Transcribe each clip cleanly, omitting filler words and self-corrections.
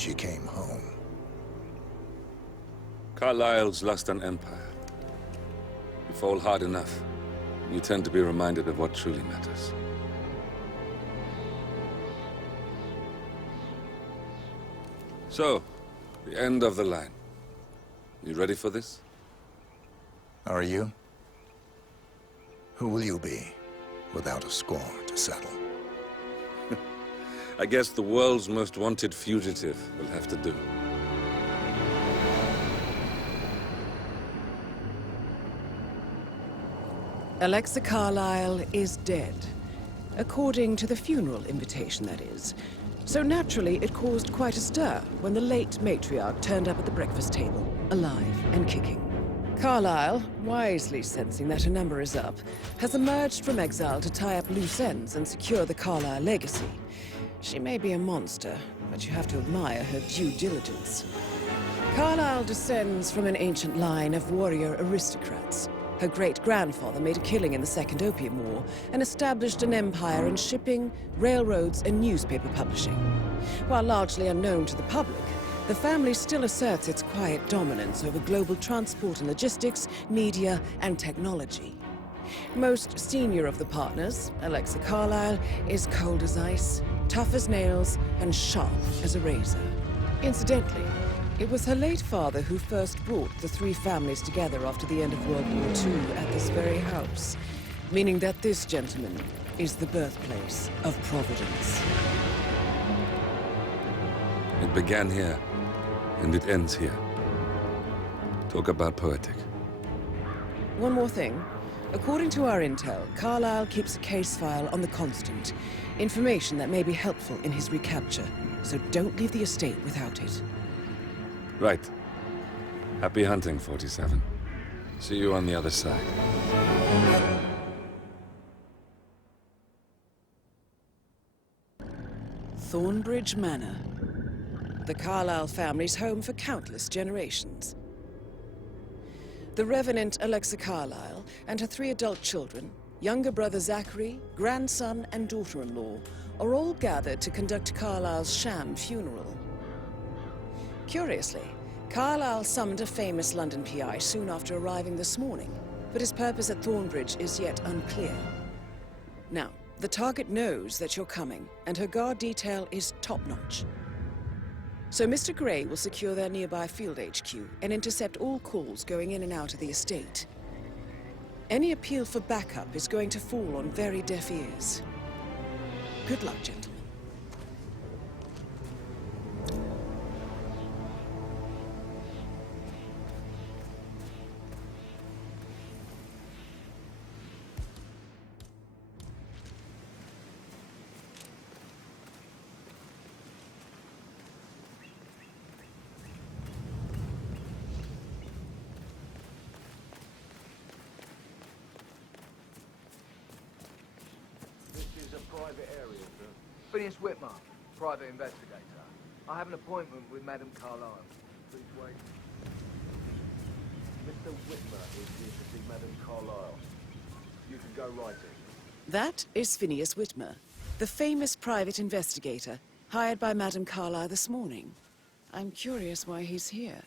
she came home. Carlyle's lost an empire. You fall hard enough, you tend to be reminded of what truly matters. So, the end of the line. You ready for this? Are you? Who will you be, without a score to settle? I guess the world's most wanted fugitive will have to do. Alexa Carlyle is dead. According to the funeral invitation, that is. So naturally, it caused quite a stir when the late matriarch turned up at the breakfast table, alive and kicking. Carlyle, wisely sensing that her number is up, has emerged from exile to tie up loose ends and secure the Carlyle legacy. She may be a monster, but you have to admire her due diligence. Carlyle descends from an ancient line of warrior aristocrats. Her great-grandfather made a killing in the Second Opium War and established an empire in shipping, railroads, and newspaper publishing. While largely unknown to the public, the family still asserts its quiet dominance over global transport and logistics, media, and technology. Most senior of the partners, Alexa Carlyle, is cold as ice, tough as nails, and sharp as a razor. Incidentally, it was her late father who first brought the three families together after the end of World War II at this very house, meaning that this gentleman is the birthplace of Providence. It began here, and it ends here. Talk about poetic. One more thing. According to our intel, Carlyle keeps a case file on the Constant. Information that may be helpful in his recapture, so don't leave the estate without it. Right. Happy hunting, 47. See you on the other side. Thornbridge Manor. The Carlyle family's home for countless generations. The Revenant Alexa Carlyle and her three adult children, younger brother Zachary, grandson, and daughter-in-law, are all gathered to conduct Carlyle's sham funeral. Curiously, Carlyle summoned a famous London PI soon after arriving this morning, but his purpose at Thornbridge is yet unclear. Now, the target knows that you're coming, and her guard detail is top-notch. So Mr. Gray will secure their nearby field HQ and intercept all calls going in and out of the estate. Any appeal for backup is going to fall on very deaf ears. Good luck, gentlemen. Private area, sir. Phineas Whitmer, private investigator. I have an appointment with Madame Carlyle. Please wait. Mr. Whitmer is here to see Madame Carlyle. You can go right in. That is Phineas Whitmer, the famous private investigator hired by Madame Carlyle this morning. I'm curious why he's here.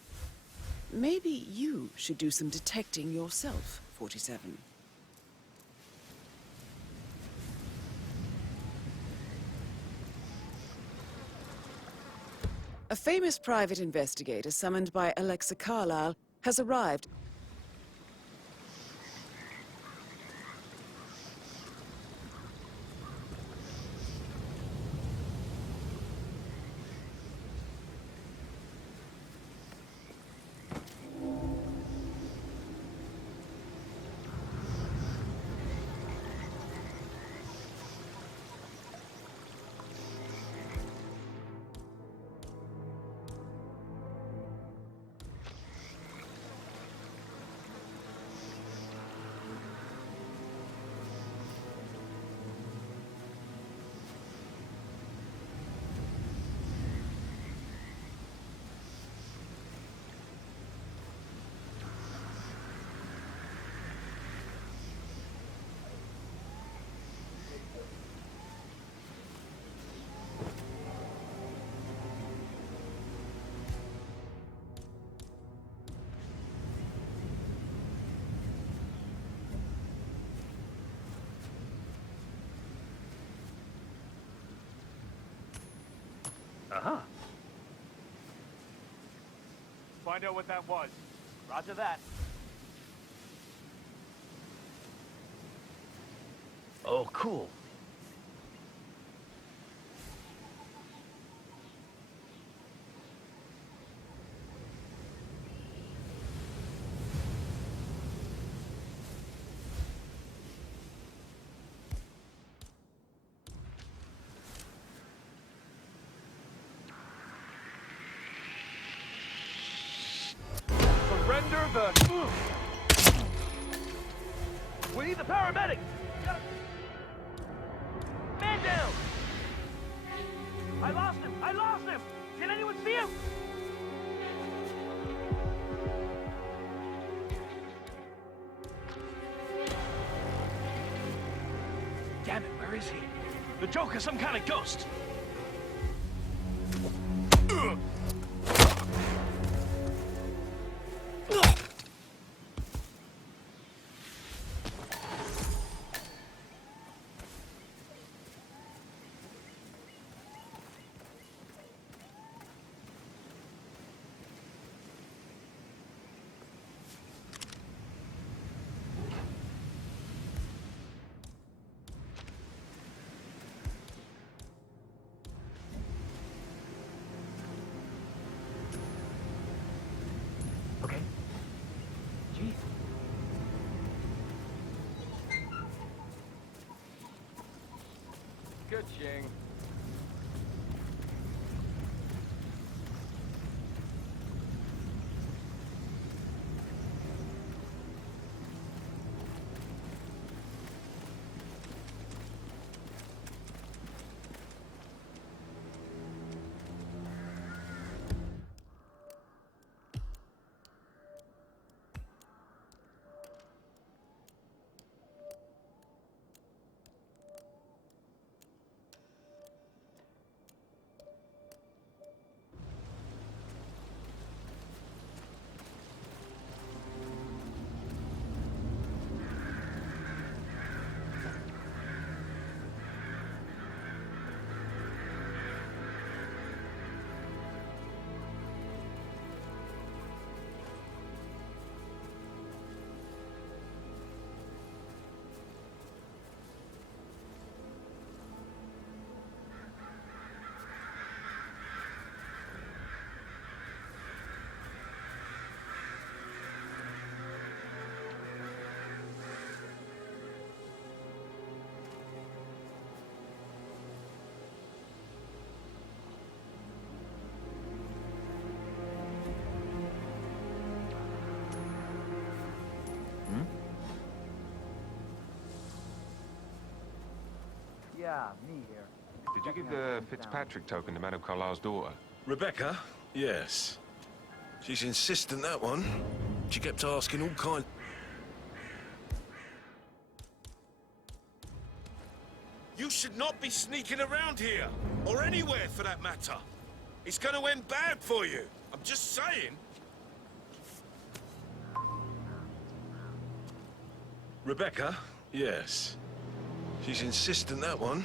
Maybe you should do some detecting yourself, 47. A famous private investigator summoned by Alexa Carlyle has arrived. Uh-huh. Find out what that was. Roger that. Oh, cool. Surrender the... We need the paramedic! Man down! I lost him! I lost him! Did anyone see him? Damn it, where is he? The Joker's some kind of ghost! Okay. Jeez. Good, Ching. Yeah, me here. Did you give the Fitzpatrick token to Madame Carlisle's daughter? Rebecca? Yes. She's insistent, that one. She kept asking all kinds... You should not be sneaking around here, or anywhere for that matter. It's gonna end bad for you. I'm just saying. Rebecca? Yes. She's insistent, that one.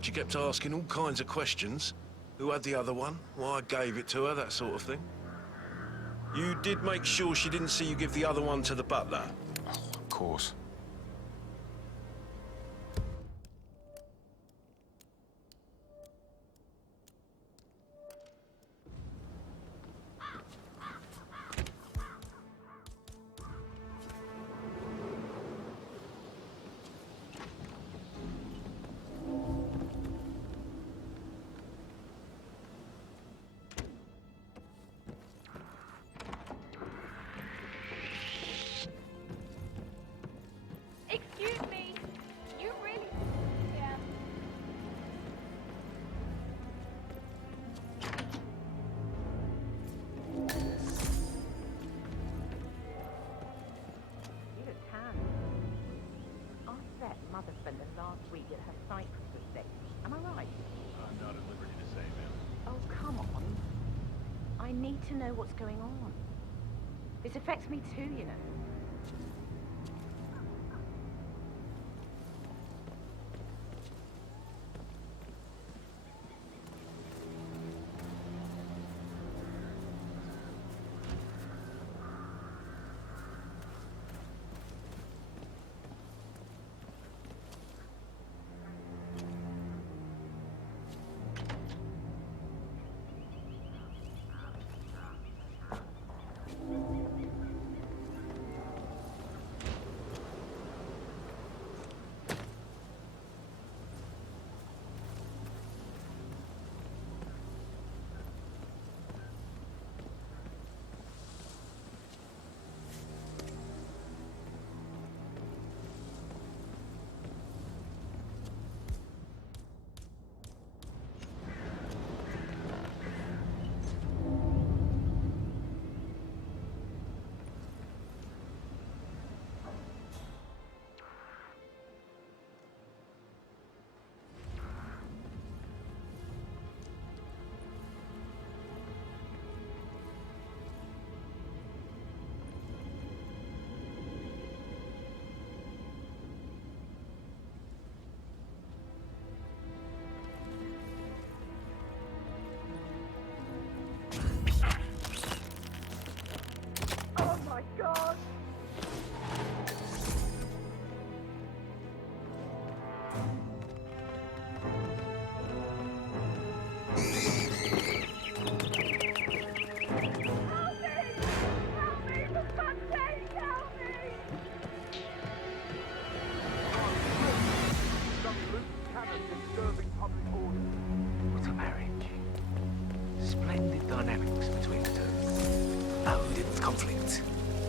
She kept asking all kinds of questions. Who had the other one? Why I gave it to her, that sort of thing. You did make sure she didn't see you give the other one to the butler? Oh, of course. Excuse me. You really... Yeah. You look tan. I bet Mother spent the last week at her cypress estate. Am I right? I'm not at liberty to say, ma'am. Oh, come on. I need to know what's going on. This affects me too, you know.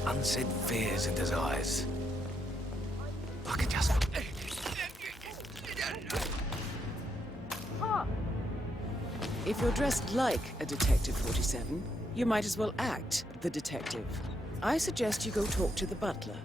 unsaid fears in his eyes. I could just... If you're dressed like a Detective 47, you might as well act the detective. I suggest you go talk to the butler.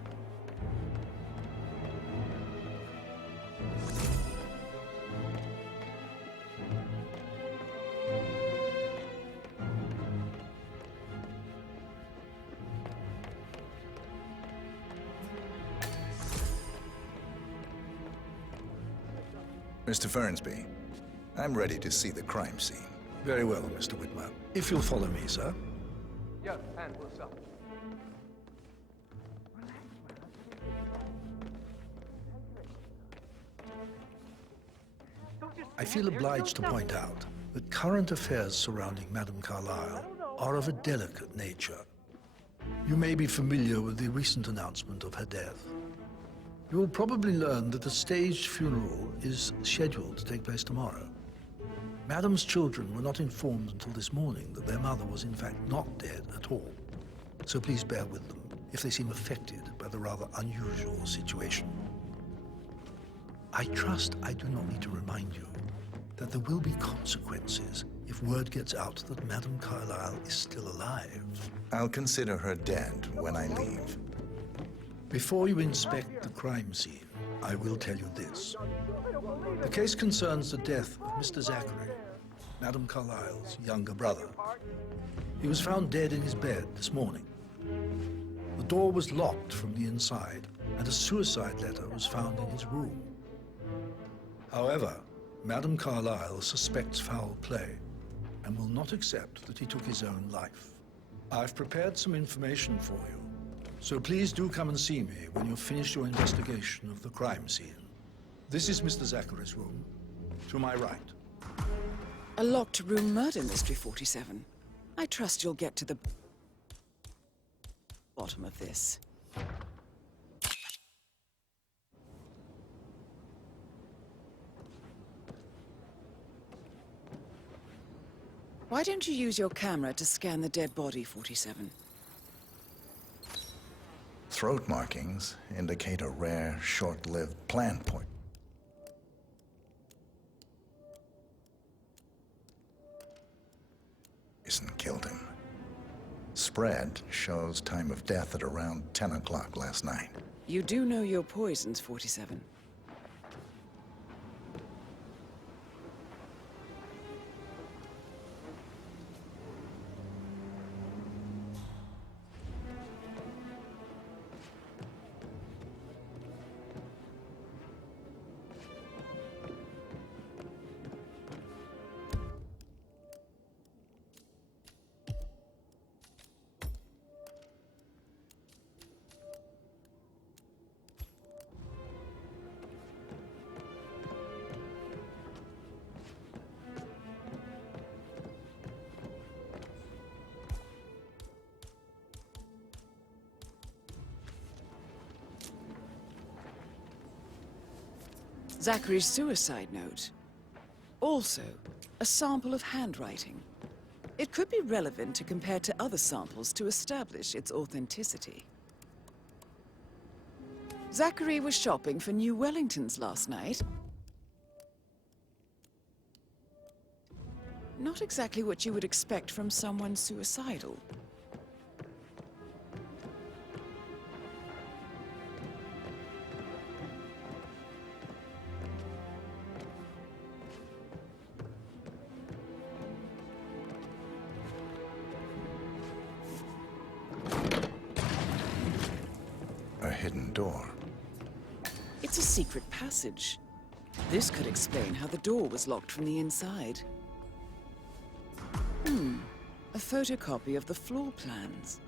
Mr. Fernsby, I'm ready to see the crime scene. Very well, Mr. Whitmer. If you'll follow me, sir. Yo, and what's up? I feel obliged to point out that current affairs surrounding Madame Carlyle are of a delicate nature. You may be familiar with the recent announcement of her death. You will probably learn that a staged funeral is scheduled to take place tomorrow. Madame's children were not informed until this morning that their mother was in fact not dead at all. So please bear with them if they seem affected by the rather unusual situation. I trust I do not need to remind you that there will be consequences if word gets out that Madame Carlyle is still alive. I'll consider her dead when I leave. Before you inspect the crime scene, I will tell you this. The case concerns the death of Mr. Zachary, Madame Carlyle's younger brother. He was found dead in his bed this morning. The door was locked from the inside, and a suicide letter was found in his room. However, Madame Carlyle suspects foul play and will not accept that he took his own life. I've prepared some information for you, so please do come and see me when you've finished your investigation of the crime scene. This is Mr. Zachary's room, to my right. A locked room murder mystery, 47. I trust you'll get to the bottom of this. Why don't you use your camera to scan the dead body, 47? Throat markings indicate a rare, short-lived plant point. Killed him. Spread shows time of death at around 10 o'clock last night. You do know your poisons, 47. Zachary's suicide note. Also, a sample of handwriting. It could be relevant to compare to other samples to establish its authenticity. Zachary was shopping for new Wellingtons last night. Not exactly what you would expect from someone suicidal. A hidden door. It's a secret passage. This could explain how the door was locked from the inside. A photocopy of the floor plans.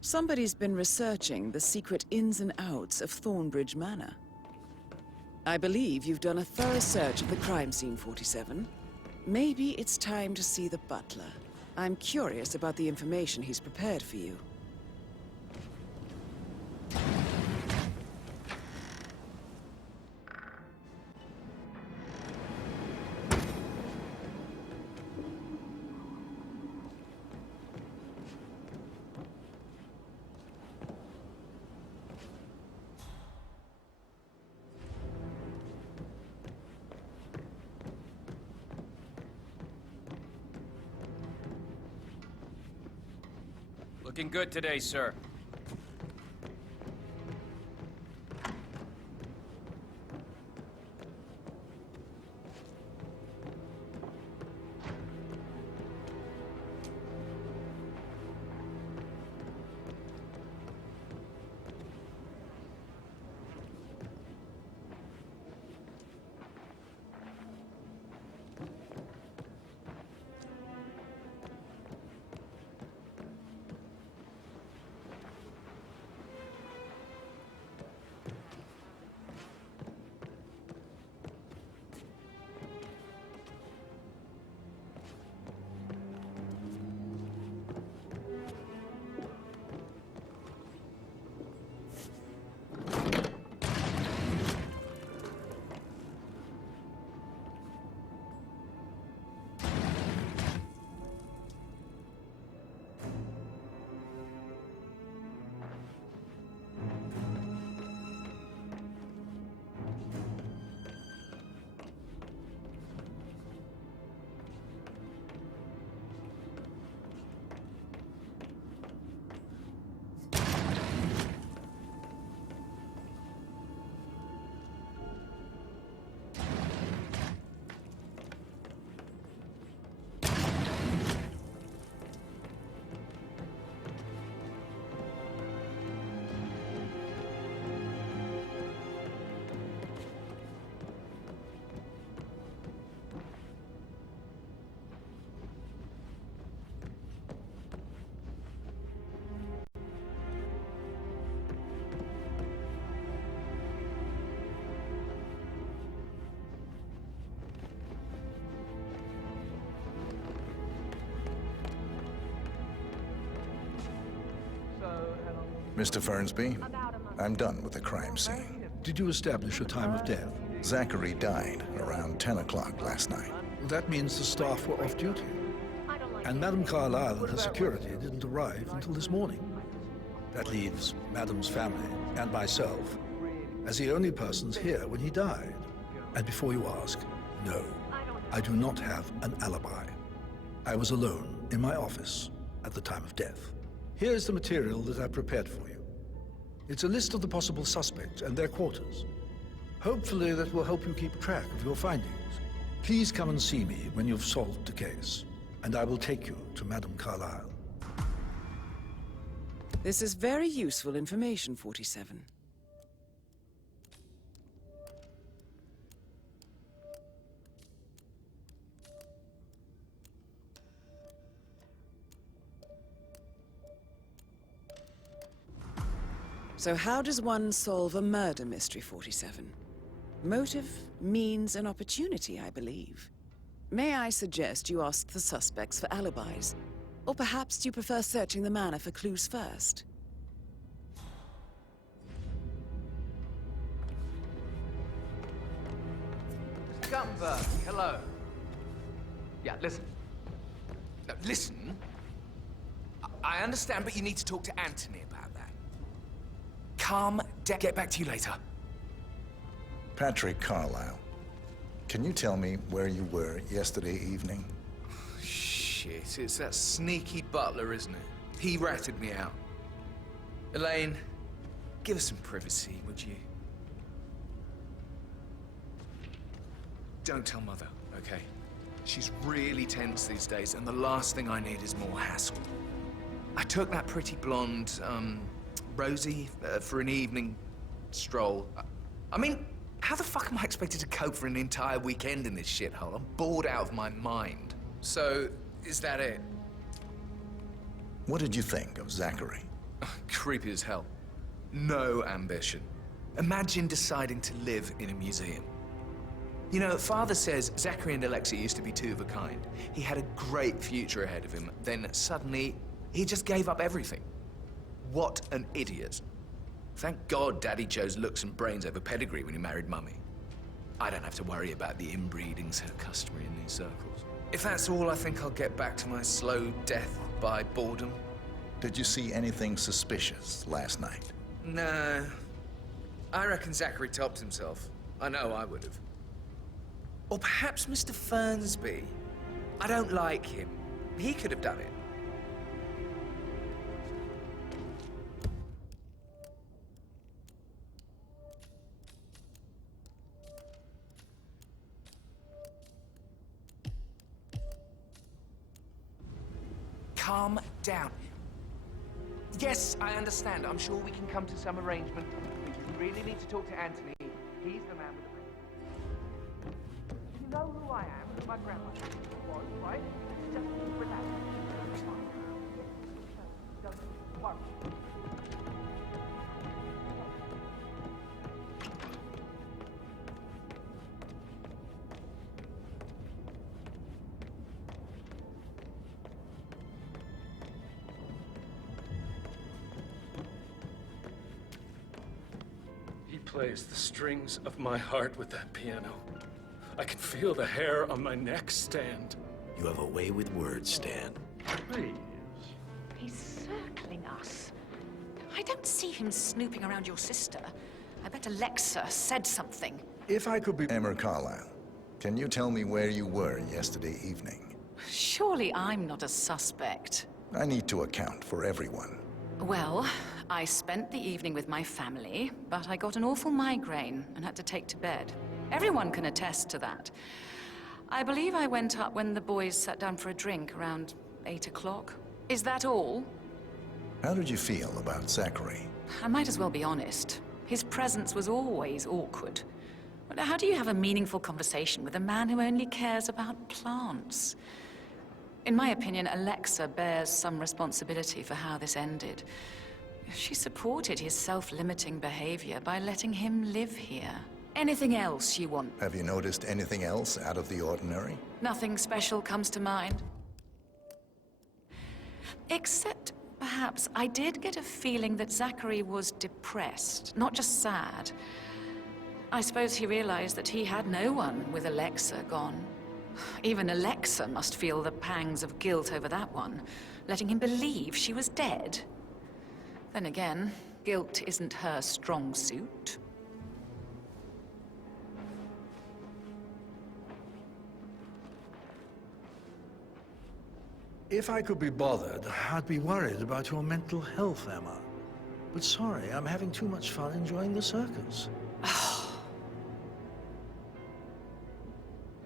Somebody's been researching the secret ins and outs of Thornbridge Manor. I believe you've done a thorough search of the crime scene, 47. Maybe it's time to see the butler. I'm curious about the information he's prepared for you. Looking good today, sir. Mr. Fernsby, I'm done with the crime scene. Did you establish a time of death? Zachary died around 10 o'clock last night. Well, that means the staff were off duty. And Madame Carlyle and her security didn't arrive until this morning. That leaves Madame's family and myself as the only persons here when he died. And before you ask, no, I do not have an alibi. I was alone in my office at the time of death. Here's the material that I prepared for you. It's a list of the possible suspects and their quarters. Hopefully that will help you keep track of your findings. Please come and see me when you've solved the case, and I will take you to Madame Carlyle. This is very useful information, 47. So how does one solve a murder mystery, 47? Motive, means, and opportunity, I believe. May I suggest you ask the suspects for alibis? Or perhaps you prefer searching the manor for clues first? Scumberg, hello. Yeah, listen. No, listen. I understand, but you need to talk to Anthony about that. Calm down. Get back to you later. Patrick Carlyle, can you tell me where you were yesterday evening? Shit, it's that sneaky butler, isn't it? He ratted me out. Elaine, give us some privacy, would you? Don't tell Mother, okay? She's really tense these days, and the last thing I need is more hassle. I took that pretty blonde, Rosie, for an evening stroll. I mean, how the fuck am I expected to cope for an entire weekend in this shithole? I'm bored out of my mind. So, is that it? What did you think of Zachary? Creepy as hell. No ambition. Imagine deciding to live in a museum. You know, Father says Zachary and Alexa used to be two of a kind. He had a great future ahead of him. Then suddenly, he just gave up everything. What an idiot. Thank God Daddy chose looks and brains over pedigree when he married Mummy. I don't have to worry about the inbreeding so customary in these circles. If that's all, I think I'll get back to my slow death by boredom. Did you see anything suspicious last night? No. I reckon Zachary topped himself. I know I would have. Or perhaps Mr. Fernsby. I don't like him. He could have done it. calm down. Yes, I understand. I'm sure we can come to some arrangement. But you really need to talk to Anthony. He's the man with the... You know who I am, who my grandmother was, right? Just relax. Don't worry. He plays the strings of my heart with that piano. I can feel the hair on my neck stand. You have a way with words, Stan. Please. He's circling us. I don't see him snooping around your sister. I bet Alexa said something. If I could be... Emma Carlyle, can you tell me where you were yesterday evening? Surely I'm not a suspect. I need to account for everyone. Well, I spent the evening with my family, but I got an awful migraine and had to take to bed. Everyone can attest to that. I believe I went up when the boys sat down for a drink around 8 o'clock. Is that all? How did you feel about Zachary? I might as well be honest. His presence was always awkward. But how do you have a meaningful conversation with a man who only cares about plants? In my opinion, Alexa bears some responsibility for how this ended. She supported his self-limiting behavior by letting him live here. Anything else you want? Have you noticed anything else out of the ordinary? Nothing special comes to mind. Except, perhaps, I did get a feeling that Zachary was depressed, not just sad. I suppose he realized that he had no one with Alexa gone. Even Alexa must feel the pangs of guilt over that one, letting him believe she was dead. Then again, guilt isn't her strong suit. If I could be bothered, I'd be worried about your mental health, Emma. But sorry, I'm having too much fun enjoying the circus.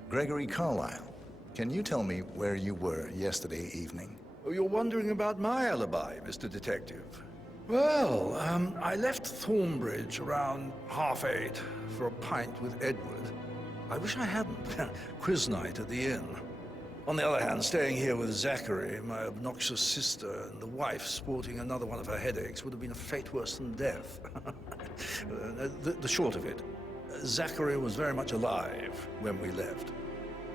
Gregory Carlyle, can you tell me where you were yesterday evening? Oh, you're wondering about my alibi, Mr. Detective. Well, I left Thornbridge around 8:30 for a pint with Edward. I wish I hadn't. Quiz night at the inn. On the other hand, staying here with Zachary, my obnoxious sister, and the wife sporting another one of her headaches would have been a fate worse than death. The short of it, Zachary was very much alive when we left.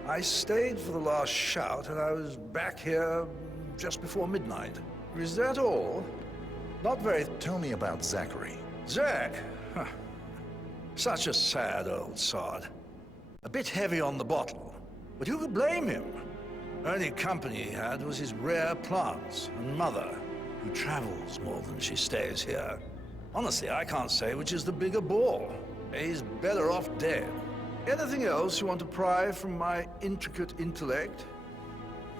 I stayed for the last shout, and I was back here just before midnight. Is that all? Not very... Tell me about Zachary. Zach? Huh. Such a sad old sod. A bit heavy on the bottle, but who could blame him? Only company he had was his rare plants and mother, who travels more than she stays here. Honestly, I can't say which is the bigger ball. He's better off dead. Anything else you want to pry from my intricate intellect?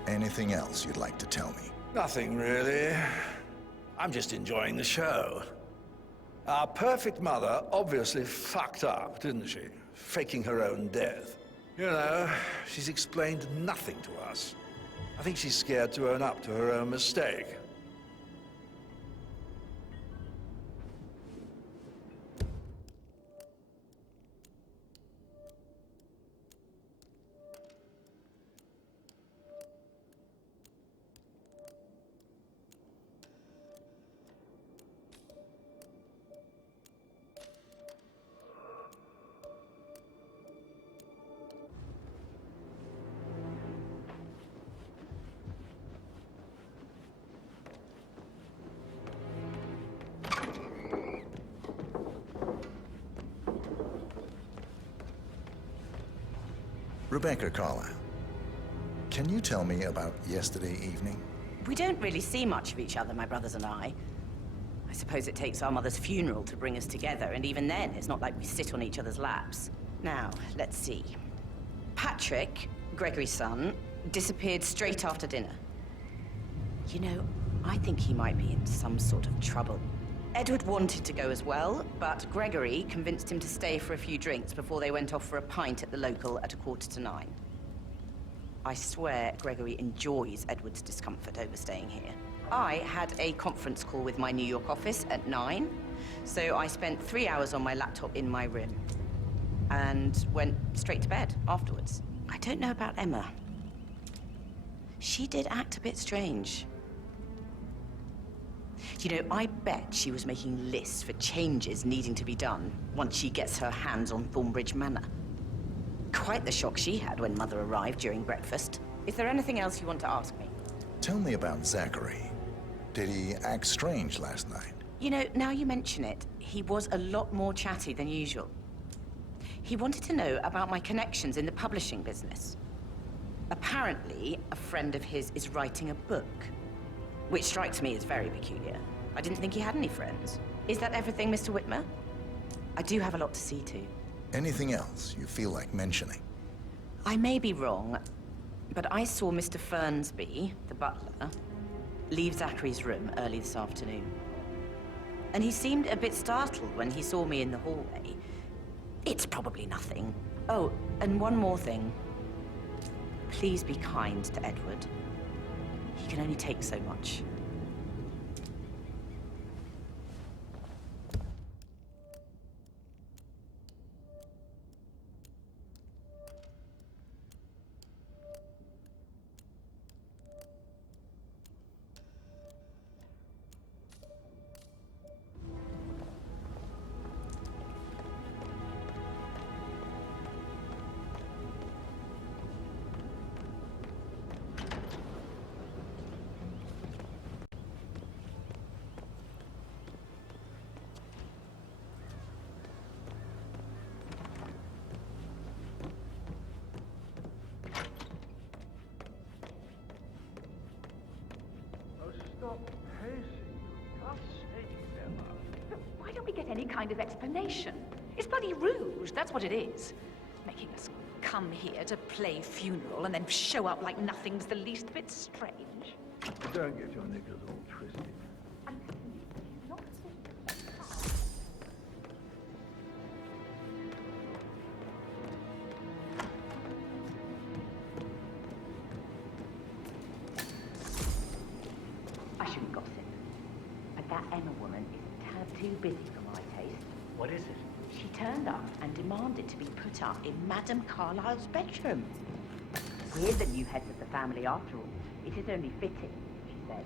Anything else you'd like to tell me? Nothing, really. I'm just enjoying the show. Our perfect mother obviously fucked up, didn't she? Faking her own death. You know, she's explained nothing to us. I think she's scared to own up to her own mistake. Rebecca Carlyle, can you tell me about yesterday evening? We don't really see much of each other, my brothers and I. I suppose it takes our mother's funeral to bring us together, and even then, it's not like we sit on each other's laps. Now, let's see. Patrick, Gregory's son, disappeared straight after dinner. You know, I think he might be in some sort of trouble. Edward wanted to go as well, but Gregory convinced him to stay for a few drinks before they went off for a pint at the local at 8:45. I swear Gregory enjoys Edward's discomfort over staying here. I had a conference call with my New York office at 9, so I spent 3 hours on my laptop in my room and went straight to bed afterwards. I don't know about Emma. She did act a bit strange. You know, I bet she was making lists for changes needing to be done once she gets her hands on Thornbridge Manor. Quite the shock she had when Mother arrived during breakfast. Is there anything else you want to ask me? Tell me about Zachary. Did he act strange last night? You know, now you mention it, he was a lot more chatty than usual. He wanted to know about my connections in the publishing business. Apparently, a friend of his is writing a book, which strikes me as very peculiar. I didn't think he had any friends. Is that everything, Mr. Whitmer? I do have a lot to see to. Anything else you feel like mentioning? I may be wrong, but I saw Mr. Fernsby, the butler, leave Zachary's room early this afternoon. And he seemed a bit startled when he saw me in the hallway. It's probably nothing. Oh, and one more thing. Please be kind to Edward. He can only take so much. Stop pacing. God's sake, Emma. Why don't we get any kind of explanation? It's bloody rude, that's what it is. Making us come here to play funeral and then show up like nothing's the least bit strange. Don't get your knickers all twisted. I shouldn't gossip, but that Emma woman is a tad too busy for my taste. What is it? She turned up and demanded to be put up in Madame Carlyle's bedroom. We're the new heads of the family after all. It is only fitting, she said.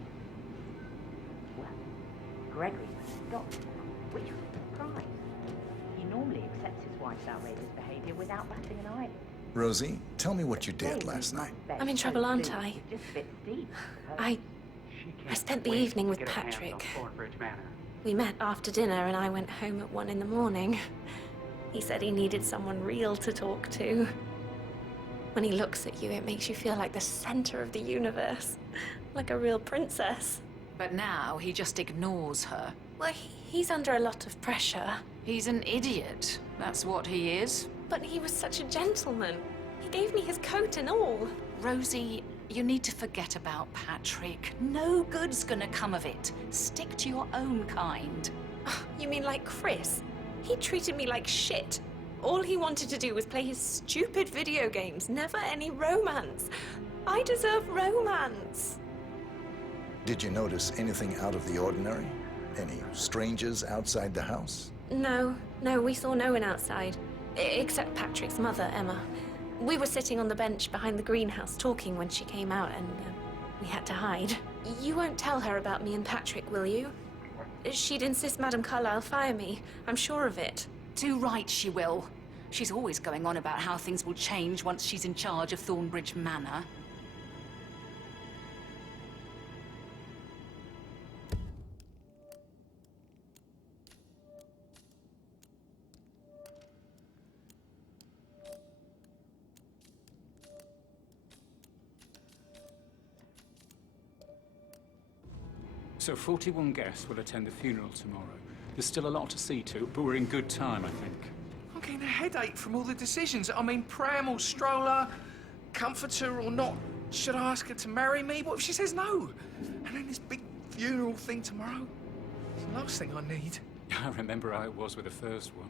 Well, Gregory was shocked, which was a surprise. He normally accepts his wife's outrageous behavior without batting an eyelid. Rosie, tell me what you did last night. I'm in trouble, aren't I? I spent the evening with Patrick. We met after dinner and I went home at 1 in the morning. He said he needed someone real to talk to. When he looks at you, it makes you feel like the center of the universe. Like a real princess. But now he just ignores her. Well, he's under a lot of pressure. He's an idiot. That's what he is. But he was such a gentleman. He gave me his coat and all. Rosie, you need to forget about Patrick. No good's gonna come of it. Stick to your own kind. You mean like Chris? He treated me like shit. All he wanted to do was play his stupid video games, never any romance. I deserve romance. Did you notice anything out of the ordinary? Any strangers outside the house? No, we saw no one outside. Except Patrick's mother, Emma. We were sitting on the bench behind the greenhouse talking when she came out and we had to hide. You won't tell her about me and Patrick, will you? She'd insist Madame Carlyle fire me. I'm sure of it. Too right she will. She's always going on about how things will change once she's in charge of Thornbridge Manor. So 41 guests will attend the funeral tomorrow. There's still a lot to see to, but we're in good time, I think. I'm getting a headache from all the decisions. I mean, pram or stroller, comforter or not. Should I ask her to marry me? What if she says no? And then this big funeral thing tomorrow? It's the last thing I need. I remember how it was with the first one.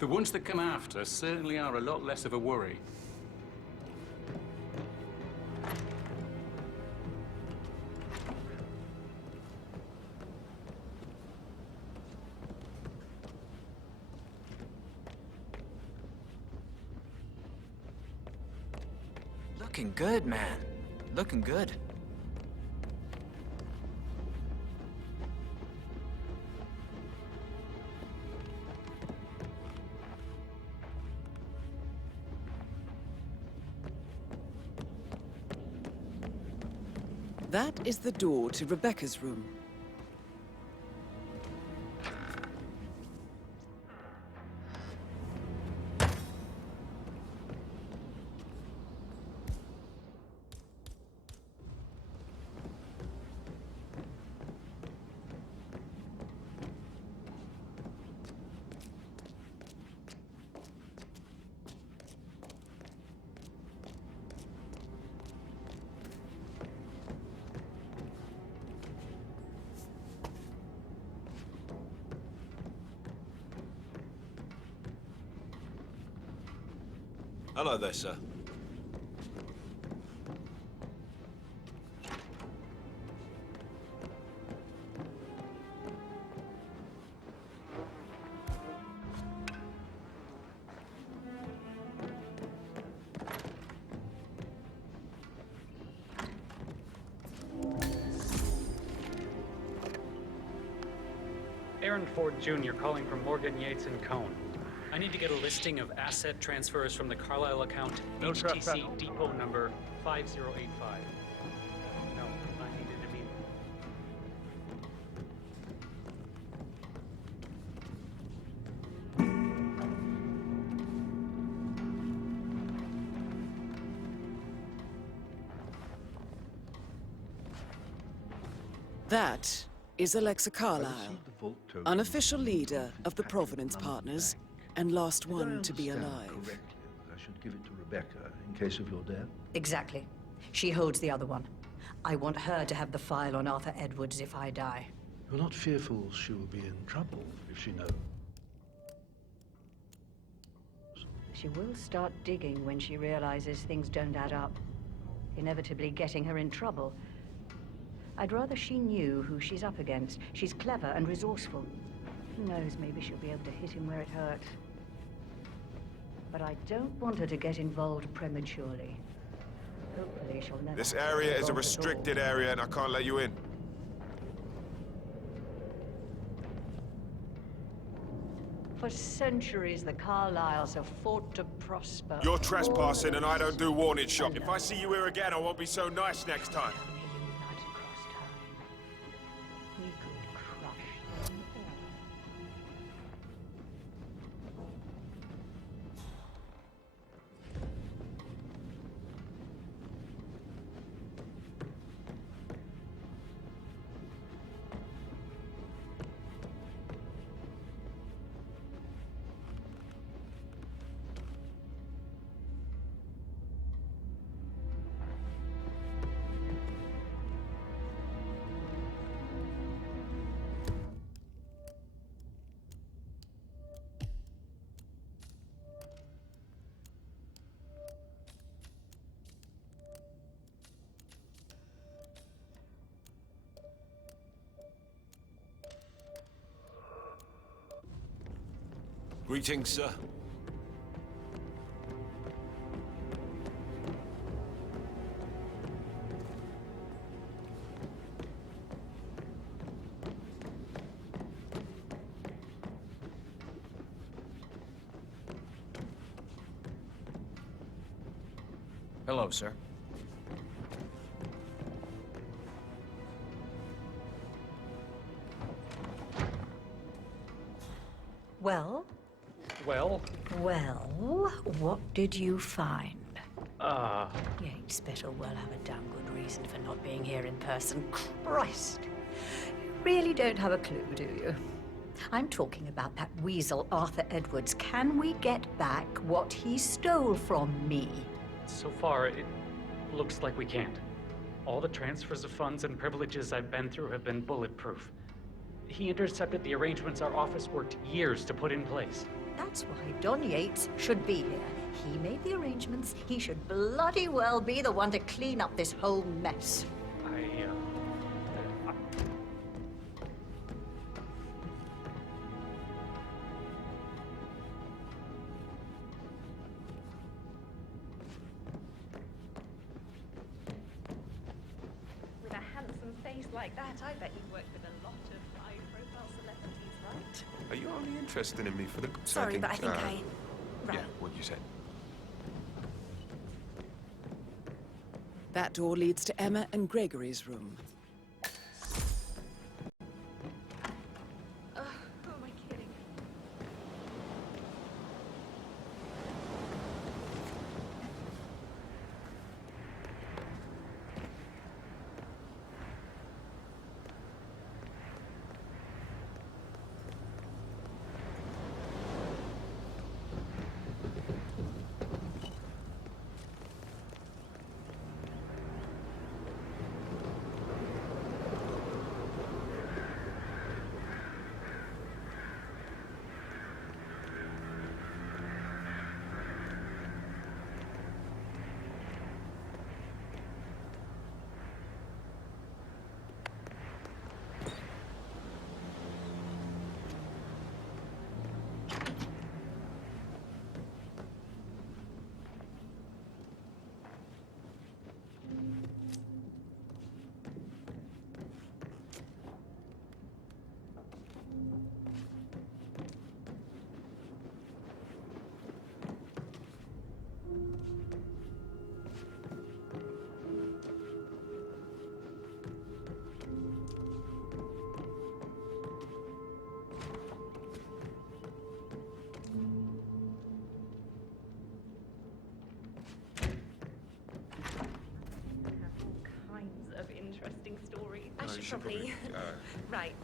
The ones that come after certainly are a lot less of a worry. Looking good, man. Looking good. That is the door to Rebecca's room. Hello there, sir. Aaron Ford Jr. calling from Morgan, Yates & Cohn. I need to get a listing of asset transfers from the Carlisle account, HTC depot number 5085. No, I needed to meet. That is Alexa Carlisle, unofficial leader of the Providence Partners, and last one to be alive. I should give it to Rebecca in case of your death? Exactly. She holds the other one. I want her to have the file on Arthur Edwards if I die. You're not fearful she will be in trouble if she knows? She will start digging when she realizes things don't add up, inevitably getting her in trouble. I'd rather she knew who she's up against. She's clever and resourceful. Who knows, maybe she'll be able to hit him where it hurts. But I don't want her to get involved prematurely. Hopefully she'll never... This area is a restricted area and I can't let you in. For centuries, the Carlyles have fought to prosper. You're trespassing and I don't do warning shots. If I see you here again, I won't be so nice next time. Greetings, sir. Hello, sir. Well? Well? Well, what did you find? Yates better well have a damn good reason for not being here in person. Christ! You really don't have a clue, do you? I'm talking about that weasel, Arthur Edwards. Can we get back what he stole from me? So far, it looks like we can't. All the transfers of funds and privileges I've been through have been bulletproof. He intercepted the arrangements our office worked years to put in place. That's why Don Yates should be here. He made the arrangements. He should bloody well be the one to clean up this whole mess. like that, I bet you've worked with a lot of high-profile celebrities, right? Are you only interested in me for the... Sorry, but I think I... Right. Yeah, what you said. That door leads to Emma and Gregory's room. Who am I kidding? Of interesting stories. I should probably... right,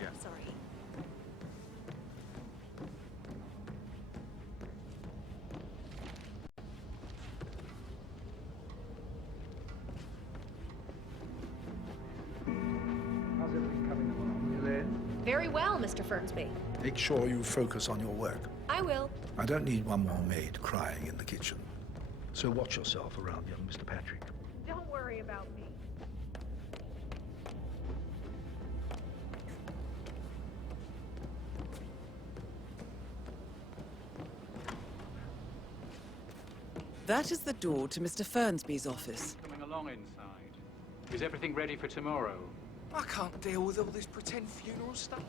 yeah, sorry. How's everything coming along, Elaine? Very well, Mr. Fernsby. Make sure you focus on your work. I will. I don't need one more maid crying in the kitchen. So watch yourself around young Mr. Patrick. Don't worry about me. That is the door to Mr. Fernsby's office. Coming along inside. Is everything ready for tomorrow? I can't deal with all this pretend funeral stuff.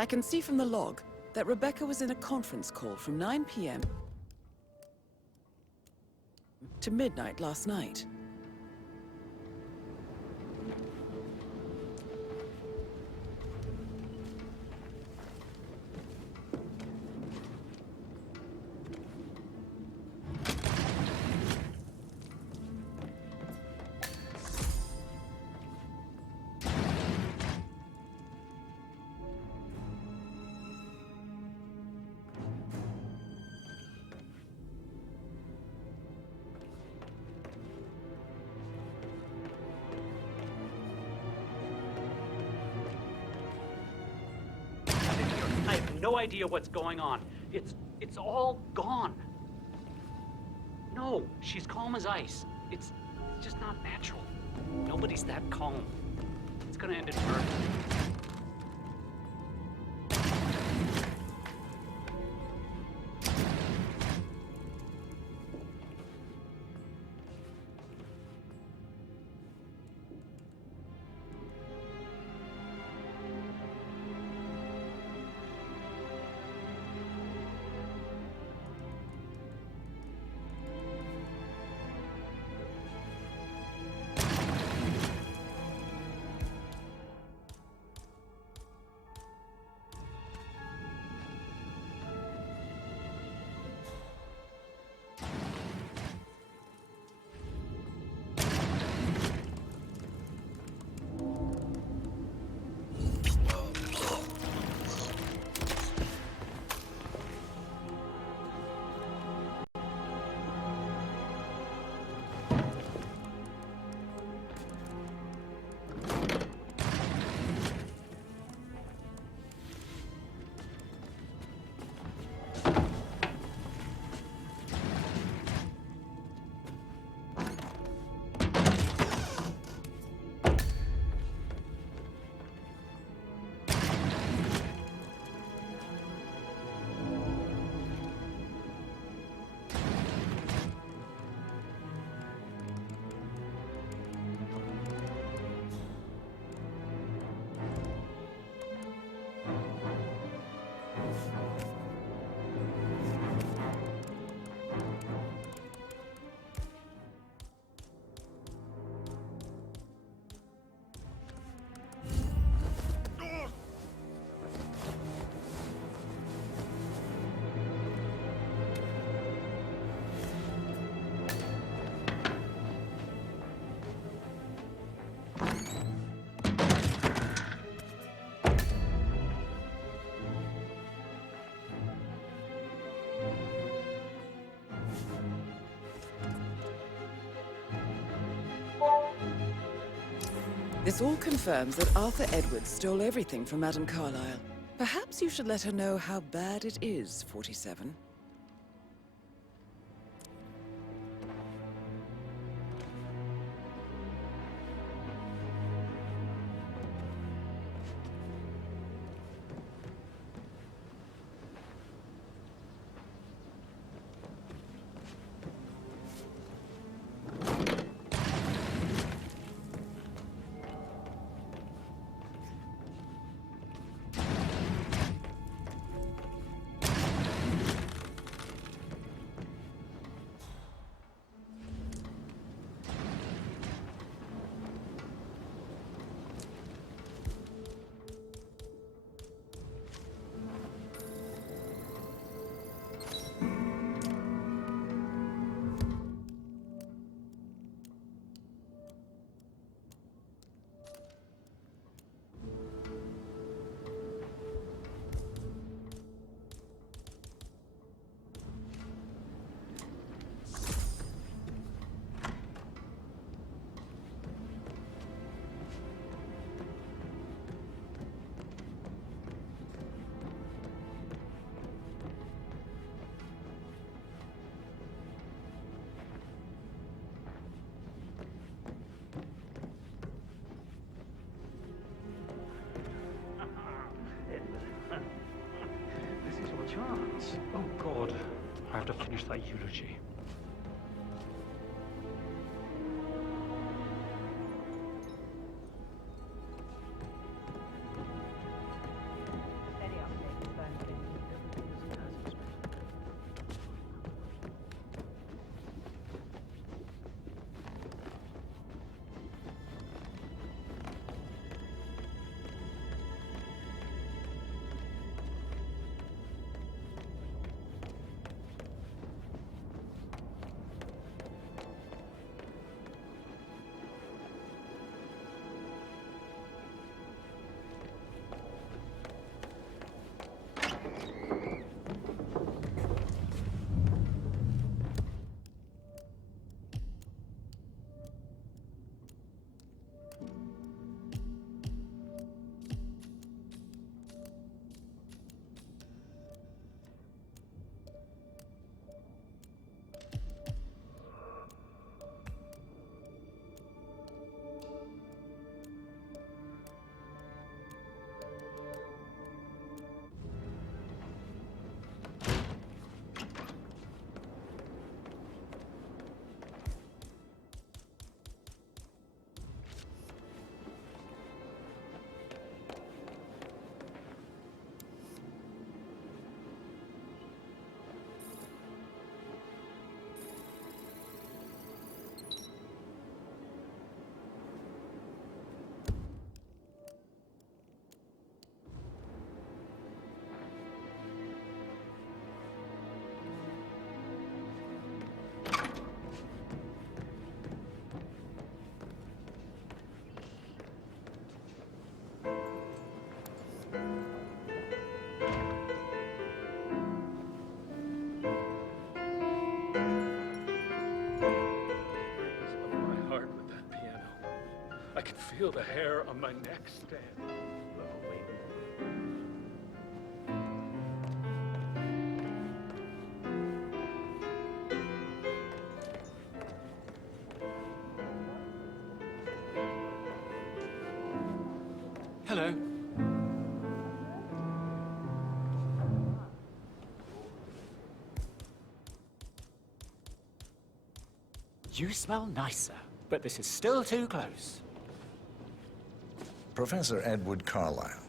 I can see from the log that Rebecca was in a conference call from 9 p.m. to midnight last night. I have no idea what's going on. It's all gone. No, she's calm as ice. It's just not natural. Nobody's that calm. It's gonna end in murder. This all confirms that Arthur Edwards stole everything from Madame Carlyle. Perhaps you should let her know how bad it is, 47. Chance. Oh, God. I have to finish that eulogy. I can feel the hair on my neck stand. Oh, wait. Hello. You smell nicer, but this is still too close. Professor Edward Carlyle,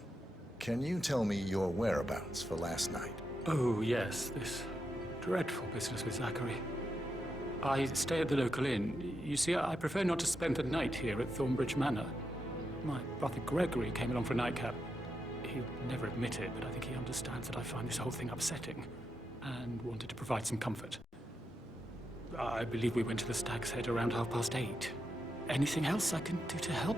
can you tell me your whereabouts for last night? Oh, yes, this dreadful business with Zachary. I stay at the local inn. You see, I prefer not to spend the night here at Thornbridge Manor. My brother Gregory came along for a nightcap. He'll never admit it, but I think he understands that I find this whole thing upsetting and wanted to provide some comfort. I believe we went to the Stag's Head around 8:30. Anything else I can do to help?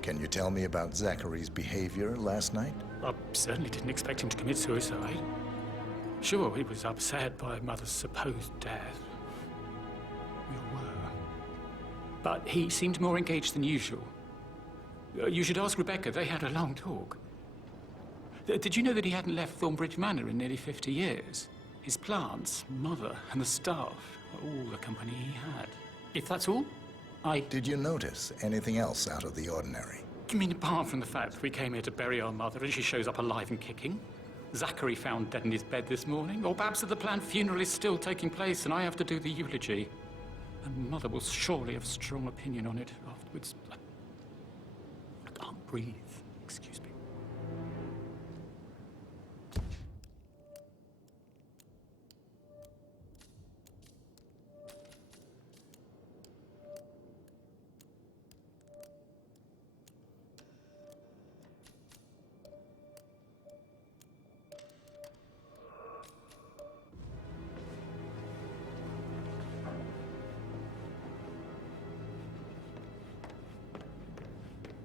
Can you tell me about Zachary's behavior last night? I certainly didn't expect him to commit suicide. Sure, he was upset by Mother's supposed death. We were. But he seemed more engaged than usual. You should ask Rebecca. They had a long talk. Did you know that he hadn't left Thornbridge Manor in nearly 50 years? His plants, mother, and the staff, all the company he had. If that's all, Did you notice anything else out of the ordinary? You mean apart from the fact that we came here to bury our mother and she shows up alive and kicking? Zachary found dead in his bed this morning? Or perhaps that the planned funeral is still taking place and I have to do the eulogy? And Mother will surely have a strong opinion on it afterwards. I can't breathe. Excuse me.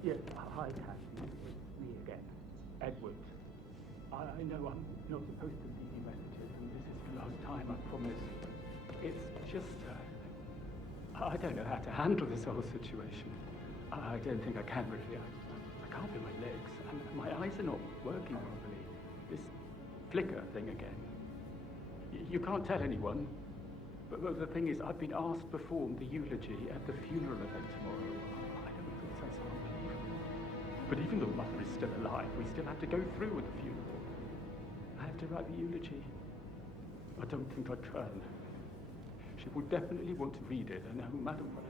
Yes, hi, Cathy. It's me again. Edward. I know I'm not supposed to leave you messages, and this is the last time, I promise. It's just, I don't know how to handle this whole situation. I don't think I can really. I can't feel my legs, and my eyes are not working properly. This flicker thing again. You can't tell anyone, but the thing is, I've been asked to perform the eulogy at the funeral event tomorrow. I don't think that's unbelievable. But even though Mother is still alive, we still have to go through with the funeral. I have to write the eulogy. I don't think I'd turn. She will definitely want to read it, and no matter what